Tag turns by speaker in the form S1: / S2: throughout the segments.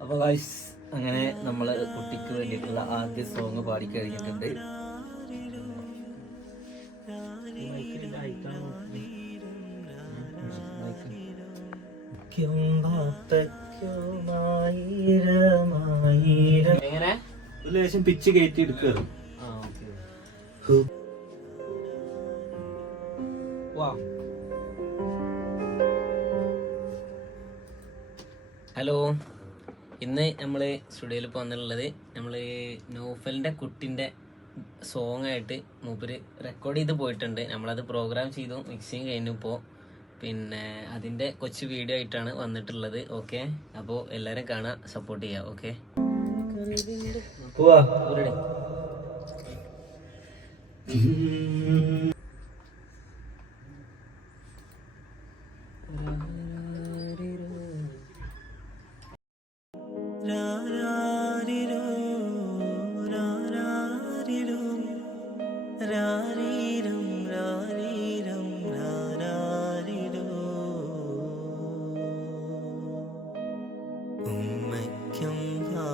S1: അപ്പൊ ഗൈസ് അങ്ങനെ നമ്മൾ കുട്ടിക്ക് വേണ്ടിയിട്ടുള്ള ആദ്യ സോങ് പാടി കഴിഞ്ഞിട്ടുണ്ട്. എങ്ങനെ?
S2: ഒരു ലേശം പിച്ച് കയറ്റി എടുക്കാറ്.
S1: ആ ഓക്കെ ഹലോ ഇന്ന് നമ്മൾ സ്റ്റുഡിയോയിൽ ഇപ്പോൾ വന്നിട്ടുള്ളത് നമ്മൾ നോഫലിന്റെ കുട്ടിന്റെ സോങ് ആയിട്ട് മൂപ്പര് റെക്കോർഡ് ചെയ്ത് പോയിട്ടുണ്ട്. നമ്മളത് പ്രോഗ്രാം ചെയ്തു മിക്സിങ് കഴിഞ്ഞു ഇപ്പോൾ പിന്നെ അതിന്റെ കൊച്ചു വീഡിയോ ആയിട്ടാണ് വന്നിട്ടുള്ളത്. ഓക്കെ അപ്പോൾ എല്ലാവരും കാണാൻ സപ്പോർട്ട് ചെയ്യുക ഓക്കെ
S2: പോവാ.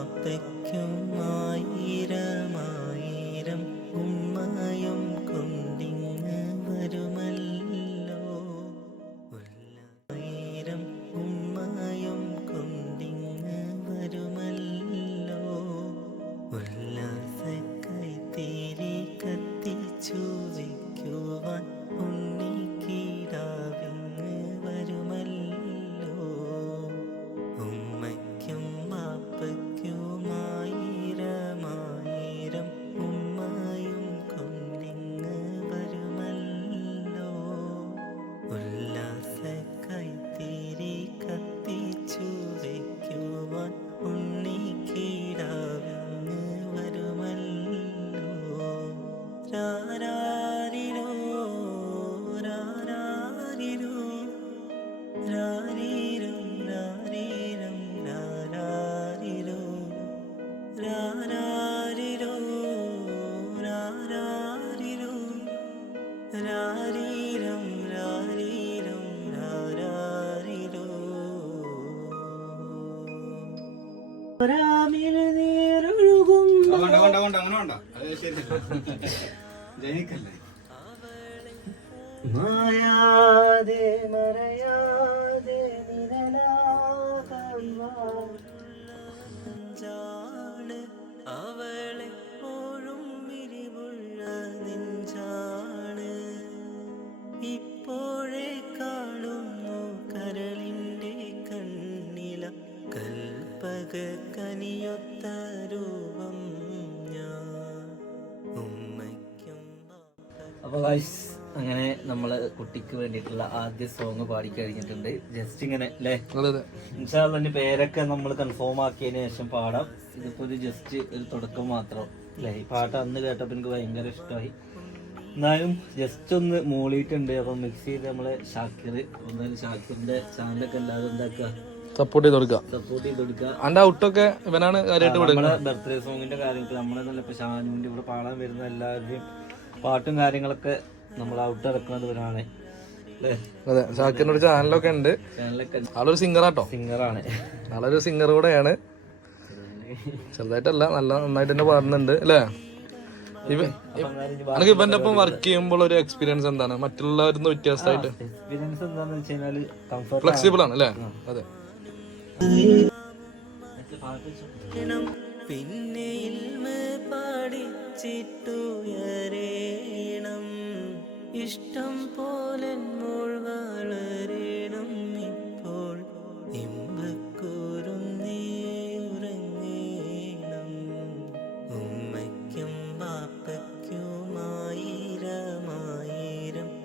S3: പാപ്പയ്ക്കും രാരാരിരോ രാരാരിരോ രാരീരം രാരീരം രാരാരിരോ
S2: അങ്ങനെ വേണ്ട. അത് ശരി. ജനിക്കല്ലേ?
S3: മായാതെ മറയാതെ നിഴലാകാണ് അവളെപ്പോഴും വിരിവുള്ള നെഞ്ചാണ്. ഇപ്പോഴേ കാണുന്നു കരളിന്റെ കണ്ണില കൽപ്പക കനിയൊത്ത രൂപം.
S1: ഗൈസ് അങ്ങനെ നമ്മൾ കുട്ടിക്ക് വേണ്ടിയിട്ടുള്ള ആദ്യ സോങ് പാടി കഴിഞ്ഞിട്ടുണ്ട്. ജസ്റ്റ് ഇങ്ങനെ അല്ലേ ഇൻഷാല്ല പേരൊക്കെ നമ്മൾ കൺഫേം ആക്കിയതിന് ശേഷം പാടാം. ഇതിപ്പോ ഒരു ജസ്റ്റ് ഒരു തുടക്കം മാത്രം അല്ലേ ഈ പാട്ട് അന്ന് കേട്ടപ്പോ എനിക്ക് ഭയങ്കര ഇഷ്ടമായി. എന്നാലും ജസ്റ്റ് ഒന്ന് മൂളിയിട്ടുണ്ട്. അപ്പൊ മിക്സ് ചെയ്ത് നമ്മളെ ഷാക്കിർ എന്തായാലും ഷാക്കിറിന്റെ ചാനലൊക്കെ എല്ലാവരും എന്താക്കുക?
S4: സപ്പോർട്ട് ചെയ്ത് കൊടുക്കുക.
S1: സപ്പോർട്ട് ചെയ്ത് കൊടുക്കുക.
S4: അന്റെ ഔട്ടൊക്കെ ഇവനാണ് കാര്യമായിട്ട്
S1: നമ്മുടെ ബർത്ത്ഡേ സോങ്ങിന്റെ കാര്യത്തിൽ നമ്മളെ നല്ല ഇപ്പൊ ഷാനുവിന്റെ ഇവിടെ പാടാൻ വരുന്ന എല്ലാവരുടെയും പാട്ടും കാര്യങ്ങളൊക്കെ നമ്മൾ ഔട്ട് ഇറക്കുന്നത് ഇവരാണ്
S4: അതെ ഷാക്കിറിന്റെ ഒരു ചാനലൊക്കെ ഉണ്ട്.
S1: ചാനലൊക്കെ
S4: ആളൊരു സിംഗറാട്ടോ
S1: സിംഗറാണ്
S4: ആളൊരു സിംഗർ കൂടെയാണ്. ചെറുതായിട്ടല്ല നല്ല നന്നായിട്ട് തന്നെ പാടുന്നുണ്ട് അല്ലേ? എനിക്ക് ഇവന്റെ ഒപ്പം വർക്ക് ചെയ്യുമ്പോൾ ഒരു എക്സ്പീരിയൻസ് എന്താണ്? മറ്റുള്ളവരുന്ന് വ്യത്യാസമായിട്ട്
S1: എക്സ്പീരിയൻസ് വെച്ച്
S4: ഫ്ലെക്സിബിൾ ആണ്. അല്ലേ? അതെ.
S3: പിന്നെ ഇൽമ പാടിച്ചിട്ടുയരേണം ഇഷ്ടം പോലെ വളരണം ഇപ്പോൾ. ഇമ്പക്കൂരുന്നേ ഉറങ്ങേണം. ഉമ്മയ്ക്കും ബാപ്പയ്ക്കുമായിരമായിരം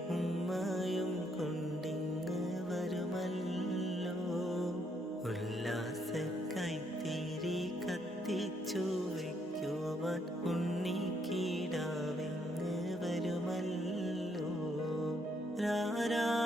S3: ഉമ്മയും കൊണ്ടിങ്ങ് വരുമല്ലോ. ഉല്ലാസ കൈത്തിരി കത്തിച്ചു വയ്ക്കുവാൻ രാരാരിരോ രാരാരിരോ